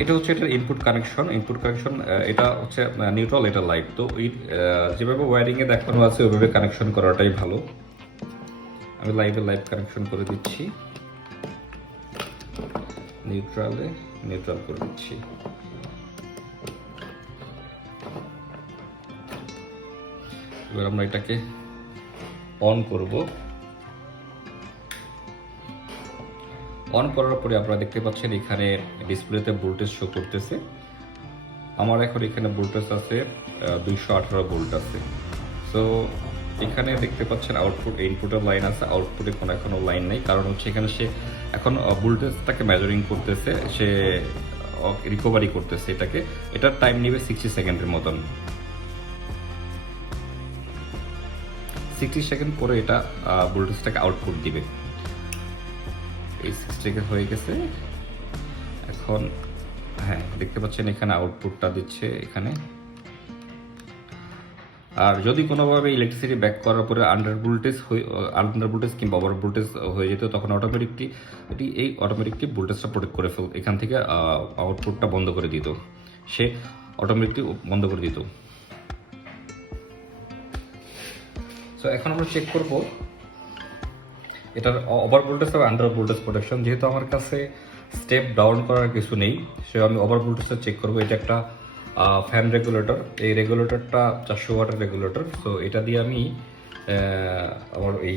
এটা হচ্ছে এটার ইনপুট কানেকশন। এটা হচ্ছে নিউট্রাল, এটা লাইট। তো এই যেভাবে ওয়্যারিংয়ে দেখানো আছে ওইভাবে কানেকশন করাটাই ভালো। আমি লাইভ কানেকশন করে দিচ্ছি, নিউট্রাল করে দিচ্ছি। এবার আমরা এটাকে অন করব। অন করার পরে আপনারা দেখতে পাচ্ছেন এখানে ডিসপ্লেতে ভোল্টেজ শো করতেছে। আমার এখন এখানে ভোল্টেজ আছে 218 ভোল্ট আছে। সো এখানে দেখতে পাচ্ছেন আউটপুট, ইনপুটের লাইন আছে, আউটপুটে কোনো এখনো লাইন নেই। কারণ হচ্ছে এখানে সে এখন ভোল্টেজটাকে মেজারিং করতেছে, সে রিকভারি করতেছে এটাকে। এটার টাইম নেবে 60 সেকেন্ডের মতন। 60 সেকেন্ড পরে এটা ভোল্টেজটাকে আউটপুট দিবে। এই 60 সেকেন্ড হয়ে গেছে। এখন হ্যাঁ, দেখতে পাচ্ছেন এখানে আউটপুটটা দিচ্ছে এখানে। আর যদি কোনোভাবে ইলেকট্রিসিটি ব্যাক করার পরে আন্ডার ভোল্টেজ কিংবা ওভার ভোল্টেজ হয়ে যেত, তখন অটোমেটিকলি ভোল্টেজটা প্রোটেক্ট করে এখান থেকে আউটপুটটা বন্ধ করে দিত, সে অটোমেটিকলি বন্ধ করে দিত। সো এখন আমরা চেক করব এটার ওভার ভোল্টেজ এবং আন্ডার ভোল্টেজ প্রোটেকশন। যেহেতু আমার কাছে স্টেপ ডাউন করার কিছু নেই, সে আমি ওভার ভোল্টেজটা চেক করবো। এটা একটা ফ্যান রেগুলেটর। এই রেগুলেটরটা 400 ওয়াটের রেগুলেটর। সো এটা দিয়ে আমি আমার এই